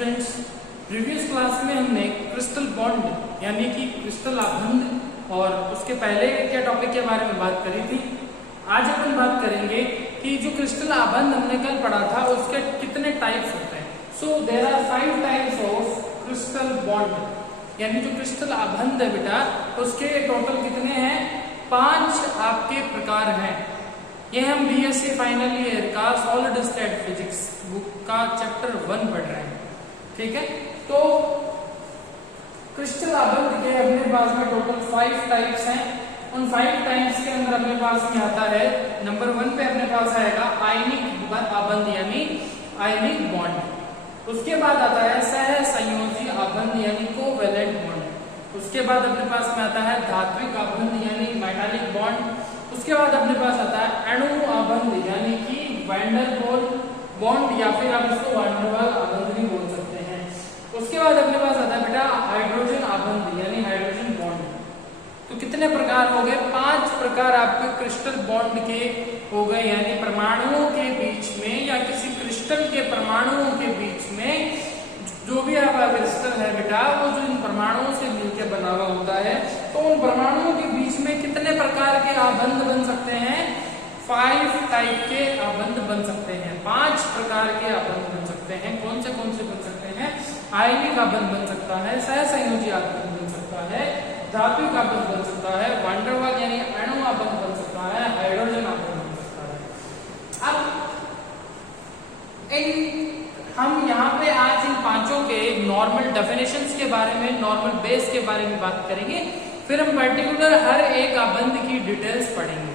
Students, previous class में हमने crystal bond यानी कि क्रिस्टल आबंध और उसके पहले क्या टॉपिक के बारे में बात करी थी। आज अपन बात करेंगे कि जो क्रिस्टल आबंध हमने कल पढ़ा था उसके कितने टाइप्स होते हैं। So there are 5 types of crystal bond, यानी जो क्रिस्टल आबंध है बेटा उसके टोटल कितने हैं, 5 आपके प्रकार हैं। ये हम बीएससी फाइनल ईयर का सॉलिड स्टेट फिजिक्स बुक का चैप्टर 1 पढ़ रहे हैं, ठीक है। तो क्रिस्टल आबंध के अपने पास में टोटल 5 टाइप्स हैं। उन 5 टाइप्स के अंदर अपने पास में आता है नंबर 1 पे अपने पास आएगा आयनिक आबंध यानी आयनिक बॉन्ड। उसके बाद आता है सह संयोजी आबंध यानी कोवैलेंट बॉन्ड। उसके बाद अपने पास में आता है धात्विक आबंध यानी मेटालिक बॉन्ड। उसके बाद अपने पास आता है अणु आबंध यानी कि वैंडरवाल बॉन्ड या फिर आप इसको वैंडरवाल आबंध भी बोल सकते हैं। उसके बाद अपने पास आता है बेटा हाइड्रोजन आबंध यानी हाइड्रोजन बॉन्ड। तो कितने प्रकार हो गए, 5 प्रकार आपके क्रिस्टल बॉन्ड के हो गए, यानी परमाणुओं के बीच में या किसी क्रिस्टल के परमाणुओं के बीच में जो भी आपका क्रिस्टल है बेटा वो जो इन परमाणुओं से मिलकर बना हुआ होता है, तो उन परमाणुओं के बीच में कितने प्रकार के आबंध बन सकते हैं, 5 टाइप के आबंध बन सकते हैं, 5 प्रकार के आबंध बन सकते हैं। कौन से बन सकते हैं, आयनिक आबंध बन सकता है, सहसंयोजी आबंध बन सकता है, धात्विक आबंध बन सकता है, वैंडरवाल यानी अणु आबंध बन सकता है, हाइड्रोजन आबंध बन सकता है। अब हम यहाँ पे आज इन 5 के नॉर्मल डेफिनेशंस के बारे में, नॉर्मल बेस के बारे में बात करेंगे, फिर हम पर्टिकुलर हर एक आबंध की डिटेल्स पढ़ेंगे।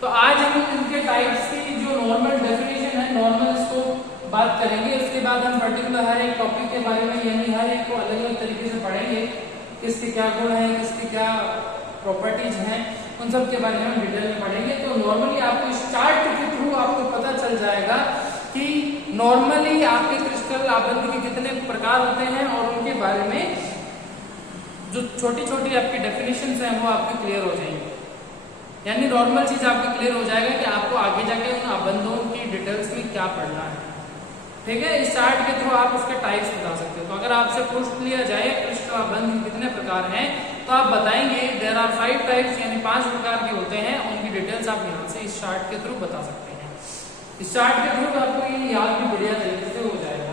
तो आज हम इनके टाइप्स की जो नॉर्मल डेफिनेशन है, नॉर्मल इसको बात करेंगे। उसके बाद हम पर्टिकुलर हर एक टॉपिक के बारे में यानी हर एक को अलग अलग तरीके से पढ़ेंगे, किसके क्या गुण है, किसकी क्या प्रॉपर्टीज हैं, उन सब के बारे में हम डिटेल में पढ़ेंगे। तो नॉर्मली आपको इस चार्ट के थ्रू आपको पता चल जाएगा कि नॉर्मली आपके क्रिस्टल आबंध के कितने प्रकार होते हैं और उनके बारे में जो छोटी छोटी आपकी डेफिनेशंस हैं वो आपकी क्लियर हो जाएंगी, यानी नॉर्मल चीज आपकी क्लियर हो जाएगा कि आपको आगे जाके उन आबंधों की डिटेल्स में क्या पढ़ना है, ठीक है। इस चार्ट के थ्रू आप उसके टाइप्स बता सकते हो। तो अगर आपसे पूछ लिया जाए क्रिस्टल आबंध के कितने प्रकार हैं, तो आप बताएंगे देयर आर 5 टाइप्स यानी 5 प्रकार के होते हैं। उनकी डिटेल्स आप यहाँ से इस चार्ट के थ्रू बता सकते हैं। इस चार्ट के थ्रू आपको ये याद भी बढ़िया तरीके से हो जाएगा।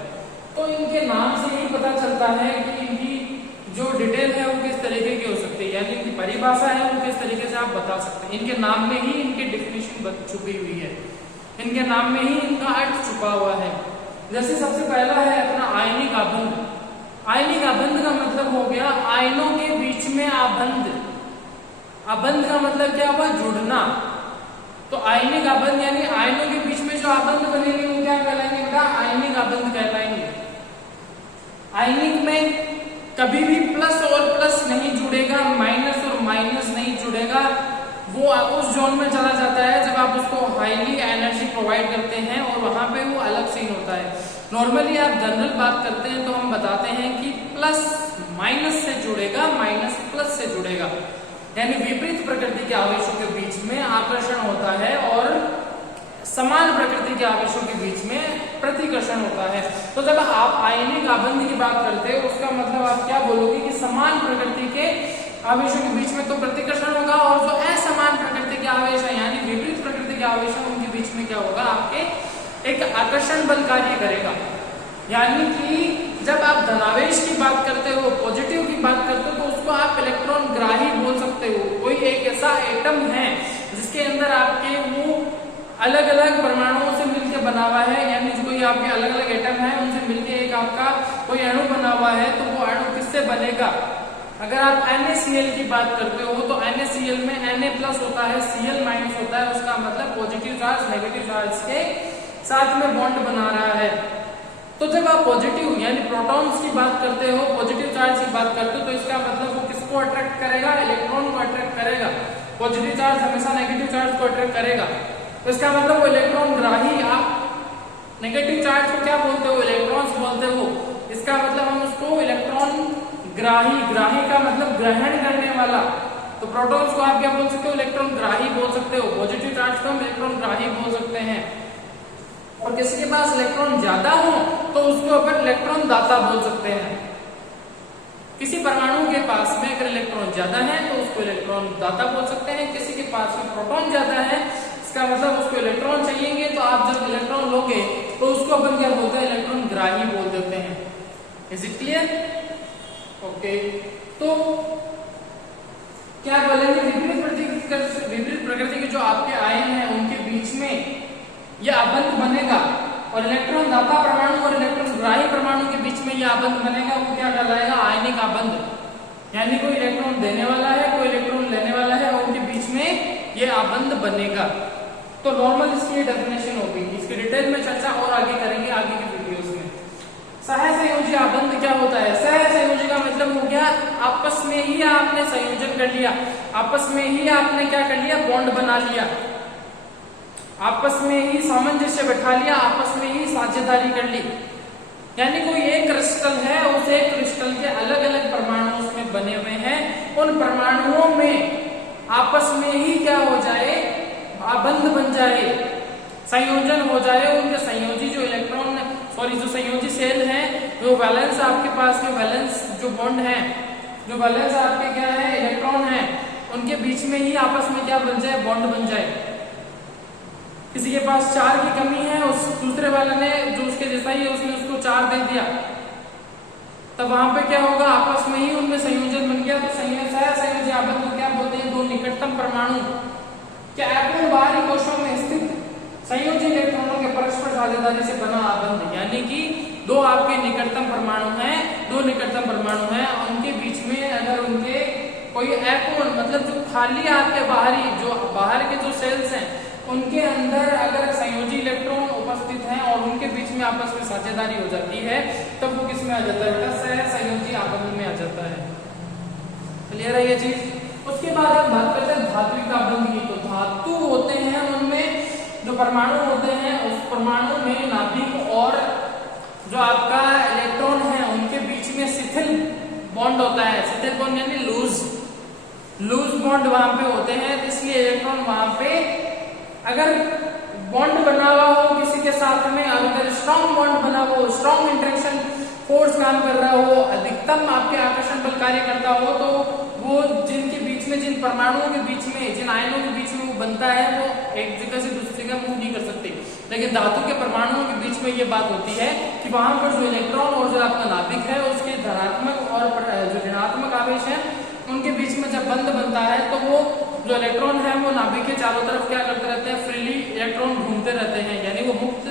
तो इनके नाम से ही पता चलता है कि इनकी जो डिटेल है वो किस तरीके की हो सकती है, यानी इनकी परिभाषा है वो किस तरीके से आप बता सकते हैं। इनके नाम में ही इनकी डेफिनेशन छुपी हुई है, इनके नाम में ही इनका अर्थ छुपा हुआ है। जैसे सबसे पहला है अपना आयनिक आबंध। आयनिक आबंध का मतलब हो गया आयनों के बीच में आबंध। आबंध का मतलब क्या हुआ, जुड़ना। तो आयनिक आबंध यानी आयनों के बीच में जो आबंध बनेंगे वो क्या कहलाएंगे बेटा, आयनिक आबंध कहलाएंगे। आयनिक में कभी भी प्लस और प्लस नहीं जुड़ेगा, माइनस और माइनस नहीं जुड़ेगा, वो उस जोन में चला जाता है जब आप उसको हाईली एनर्जी प्रोवाइड करते हैं और वहां पे वो अलग सीन होता है। नॉर्मली आप जनरल बात करते हैं तो हम बताते हैं कि प्लस माइनस से जुड़ेगा, माइनस प्लस से जुड़ेगा, यानी विपरीत प्रकृति के आवेशों के बीच में आकर्षण होता है और समान प्रकृति के आवेशों के बीच में प्रतिकर्षण होता है। तो जब आप आयनिक आबंध की बात करते हो उसका मतलब आप क्या बोलोगे कि समान प्रकृति के आवेशों के बीच में तो प्रतिकर्षण होगा, और जो असमान प्रकृति के आवेश है यानी विपरीत प्रकृति के आवेश है उनके बीच में क्या होगा, आपके एक आकर्षण बल कार्य करेगा। यानी कि जब आप धनावेश की बात करते हो, पॉजिटिव की बात करते हो, तो उसको आप इलेक्ट्रॉन ग्राही बोल सकते हो। कोई एक ऐसा एटम है जिसके अंदर आपके वो अलग अलग परमाणुओं से मिलकर बना हुआ है, यानी कोई आपके अलग अलग एटम है उनसे मिलकर एक आपका कोई अणु बना हुआ है, तो वो अणु किससे बनेगा। अगर आप NaCl की बात करते हो तो NaCl में Na+ होता है, Cl- होता है, उसका मतलब पॉजिटिव चार्ज नेगेटिव चार्ज के साथ में बॉन्ड बना रहा है। तो जब आप पॉजिटिव यानी प्रोटॉन्स की बात करते हो, पॉजिटिव चार्ज की बात करते हो, तो इसका मतलब वो किसको अट्रैक्ट करेगा, इलेक्ट्रॉन को अट्रैक्ट करेगा। पॉजिटिव चार्ज हमेशा नेगेटिव चार्ज को अट्रैक्ट करेगा, तो इसका मतलब वो इलेक्ट्रॉन ग्राही। आप नेगेटिव चार्ज को क्या बोलते हो, इलेक्ट्रॉन्स बोलते हो। इसका मतलब हम उसको इलेक्ट्रॉन ग्राही, ग्राही का मतलब ग्रहण करने वाला, तो प्रोटॉन्स को आप क्या बोल सकते हो, इलेक्ट्रॉन ग्राही बोल सकते हो। पॉजिटिव चार्ज को हम इलेक्ट्रॉन ग्राही बोल सकते हैं। और किसी के पास इलेक्ट्रॉन ज्यादा हो तो उसको अपन इलेक्ट्रॉन दाता बोल सकते हैं। किसी परमाणु के पास में अगर इलेक्ट्रॉन ज्यादा है तो उसको इलेक्ट्रॉन दाता बोल सकते हैं। किसी के पास में प्रोटॉन ज्यादा है, इसका मतलब उसको इलेक्ट्रॉन चाहिए, तो आप जब इलेक्ट्रॉन लोगे तो उसको अपन क्या बोलते हैं, इलेक्ट्रॉन ग्राही बोल देते हैं। Is it clear? ओके, तो क्या बोलेंगे, विपरीत प्रकृति के जो आपके आयन हैं उनके बीच में यह अबंध बनेगा, और इलेक्ट्रॉन दाता परमाणु और इलेक्ट्रॉन ग्राही परमाणु के बीच में यह अबंध बनेगा, वो क्या कहलाएगा, आयनिक अबंध। यानी कोई इलेक्ट्रॉन देने वाला है, कोई इलेक्ट्रॉन लेने वाला है, और उनके बीच में यह अबंध बनेगा। तो नॉर्मल इसकी डेफिनेशन होगी, इसकी डिटेल में चर्चा और आगे करेंगे आगे की वीडियोस में। सहसंयोजी अबंध क्या होता है? सहसंयोजी का मतलब हो गया आपस में ही आपने संयोजन कर लिया, आपस में ही आपने क्या कर लिया, बॉन्ड बना लिया, आपस में ही सामंजस्य बैठा लिया, आपस में ही साझेदारी कर ली। यानी कोई एक क्रिस्टल है, उस एक क्रिस्टल के अलग अलग परमाणु उसमें बने हुए हैं, उन परमाणुओं में आपस में ही क्या हो जाए, अबंध बन जाए, संयोजन हो जाए। उनके संयोजी जो इलेक्ट्रॉन जो संयोजी सेल है, जो वैलेंस आपके पास में वैलेंस जो बॉन्ड है, जो वैलेंस आपके क्या है, इलेक्ट्रॉन है, उनके बीच में ही आपस में क्या बन जाए, बॉन्ड बन जाए। किसी के पास 4 की कमी है, उस दूसरे वाले ने जो उसके जैसा ही है उसने उसको 4 दे दिया, तब वहां पे क्या होगा, आपस में ही उनमें संयोजन बन गया। तो सहसंयोजी अबंध को क्या बोलते हैं, दो निकटतम परमाणु क्या अपूर्ण बाहरी कोशों में स्थित संयोजी इलेक्ट्रॉनों के परस्पर साझेदारी से बना अबंध। यानी कि दो आपके निकटतम परमाणु हैं, दो निकटतम परमाणु हैं, उनके बीच में अगर उनके कोई अपूर्ण मतलब जो खाली आपके बाहर के जो सेल्स हैं उनके अंदर अगर संयोजी इलेक्ट्रॉन उपस्थित हैं और उनके बीच में आपस में साझेदारी हो जाती है, तब वो किस में आ जाता है बेटा, सहसंयोजी अबंध में आ जाता है। क्लियर है ये चीज? उसके बाद हम बात करते हैं धात्विक अबंध की। तो धातु होते हैं, उनमें जो परमाणु होते हैं उस परमाणु में नाभिक और जो आपका इलेक्ट्रॉन है उनके बीच में शिथिल बॉन्ड होता है। शिथिल बॉन्ड यानी लूज बॉन्ड वहां पे होते हैं, इसलिए इलेक्ट्रॉन वहां पे अगर बॉन्ड बना हुआ हो किसी के साथ में, अगर स्ट्रॉन्ग बॉन्ड बना हो, स्ट्रॉन्ग इंटरेक्शन फोर्स काम कर रहा हो, अधिकतम आपके आकर्षण बल कार्य करता हो, तो वो जिनके बीच में, जिन परमाणुओं के बीच में, जिन आयनों के बीच में वो बनता है, वो एक जगह से दूसरी जगह मूव नहीं कर सकते। लेकिन धातु के परमाणुओं के बीच में ये बात होती है कि वहां पर जो इलेक्ट्रॉन और जो आपका नाभिक है उसके धनात्मक और जो ऋणात्मक आवेश है उनके बीच में जब बंध बनता है, तो वो जो इलेक्ट्रॉन है वो नाभिक के चारों तरफ क्या करते रहते हैं, फ्रीली इलेक्ट्रॉन घूमते रहते हैं, यानी वो मुक्त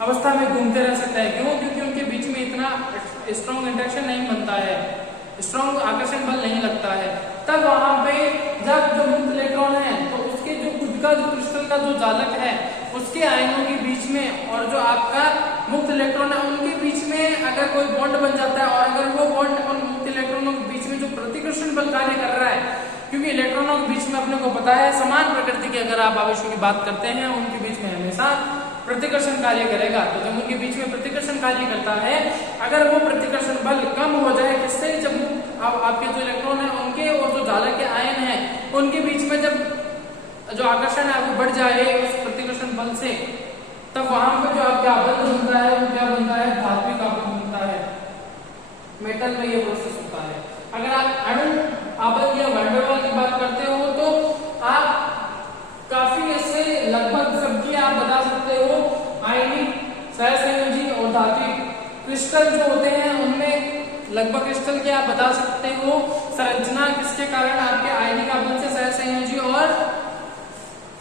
अवस्था में घूमते रह सकता है। क्यों? क्योंकि उनके बीच में इतना स्ट्रॉन्ग इंटरेक्शन नहीं बनता है, स्ट्रॉन्ग आकर्षण बल नहीं लगता है। तब वहां पे जब जो मुक्त इलेक्ट्रॉन है तो उसके जो खुद का जो क्रिस्टल का जो जालक है उसके आयनों के बीच में और जो आपका मुक्त इलेक्ट्रॉन है उनके बीच में अगर कोई बॉन्ड बन जाता है, और अगर वो बॉन्ड उन मुक्त इलेक्ट्रॉनों के बीच में जो प्रतिकर्षण बल कार्य कर रहा है, क्योंकि इलेक्ट्रॉनों के बीच में अपने को पता है समान प्रकृति के अगर आप आवेशों की बात करते हैं उनके बीच में हमेशा प्रतिकर्षण कार्य करेगा। तो जब उनके बीच में प्रतिकर्षण कार्य करता है, अगर वो प्रतिकर्षण बल कम हो जाए, किससे, जब आपके जो इलेक्ट्रॉन है उनके और जो जालक के आयन है उनके बीच में जब जो आकर्षण है वो बढ़ जाए उस प्रतिकर्षण बल से, तब वहां पर जो आपका अबंध बनता है वो क्या बनता है, धात्विक अबंध बनता है। मेटल में ये प्रोसेस होता है। अगर आप अणु अबंध या वंडरवाल की बात करते हो तो आप काफी ऐसे लगभग सबकी आप बता सकते हो, आयनिक, सहसंयोजी और धात्विक क्रिस्टल जो होते हैं उनमें लगभग क्रिस्टल के आप बता सकते हो संरचना किसके कारण, आपके आयनिक अबंध से, सहसंयोजी और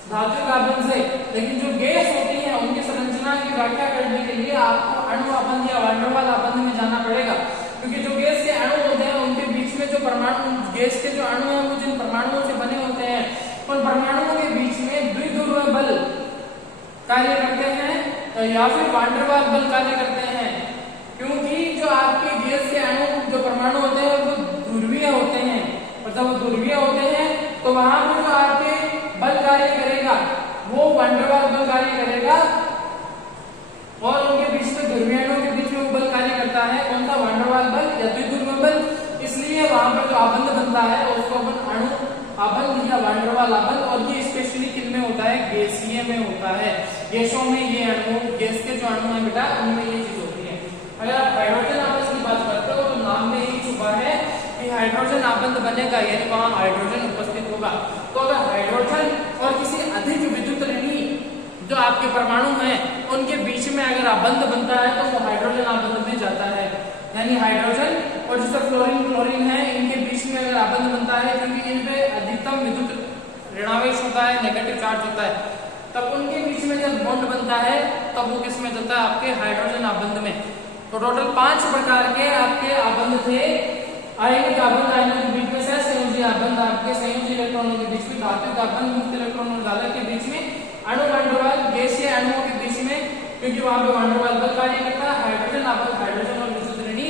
धात्विक अबंध से। लेकिन जो गैस होती है उनकी संरचना की व्याख्या करने के लिए आपको अणु अबंध या वंडरवाल अबंध में जाना पड़ेगा, क्योंकि जो गैस के अणु होते हैं उनके बीच में जो परमाणु, गैस के जो अणु है वो जिन परमाणुओं से बने होते हैं उन परमाणुओं के बीच में द्विध्रुव बल कार्य करते हैं या फिर वांडरवाल बल कार्य करते हैं। क्योंकि जो आपके गैस के अणु, जो परमाणु होते हैं वो ध्रुवीय होते हैं, मतलब वो ध्रुवीय होते हैं, तो वहां पर जो आपके बल कार्य करेगा वो वांडरवाल बल कार्य करेगा, और उनके बीच में ध्रुवीय अणुओं के बीच में वो बल कार्य करता है, कौन सा, वांडरवाल बल या द्विध्रुव बल। इसलिए वहां पर जो अबंध बनता है उसको अपन अणु अबंध या वांडरवाल अबंध, और ये स्पेशली किन में होता है, गैसीय में होता है। गैसों में ये अणु, गैस के जो अणु है बेटा उनमें ये चीज होती है। अगर आप हाइड्रोजन आबंध की बात करते हो तो नाम में ही छुपा है कि हाइड्रोजन आबंध बनेगा, यानी वहां हाइड्रोजन उपस्थित होगा। तो अगर हाइड्रोजन और किसी अधिक विद्युत ऋणी जो आपके परमाणु हैं उनके बीच में अगर आबंध बनता है तो वो हाइड्रोजन आबंध में जाता है। यानी हाइड्रोजन और जैसे क्लोरीन है, इनके बीच में अगर आबंध बनता है क्योंकि इन पे अधिकतम विद्युत ऋणावेश होता है, नेगेटिव चार्ज होता है, तब उनके बीच में जब बॉन्ड बनता है तब वो किस में जाता है, आपके हाइड्रोजन आबंध में। तो टोटल 5 प्रकार के आपके आबंध थे। आयनिक आबंध आयनों के बीच में, सहसंयोजी आबंध आपके संयोजी इलेक्ट्रॉनों के बीच में, धात्विक आबंध मुक्त इलेक्ट्रॉन और धातु के बीच में, अणु वंडरवाल गैसीय अणुओं के बीच में क्योंकि वहां पे वंडरवाल बल कार्य करता है। हाइड्रोजन आबंध हाइड्रोजन और विद्युत ऋणी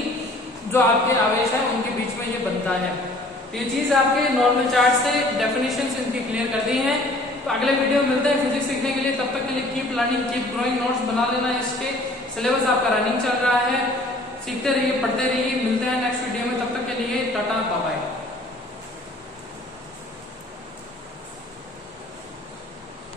जो आपके आवेश है उनके बीच में ये बनता है। ये चीज आपके नॉर्मल चार्ट से डेफिनेशंस इनकी क्लियर कर दी हैं। तो अगले वीडियो में मिलते हैं फिजिक्स सीखने के लिए। तब तक के लिए keep learning, keep growing, notes बना लेना। इसके सिलेबस आपका रनिंग चल रहा है, सीखते रहिए, पढ़ते रहिए। मिलते हैं नेक्स्ट वीडियो में, तब तक के लिए टाटा बाय बाय।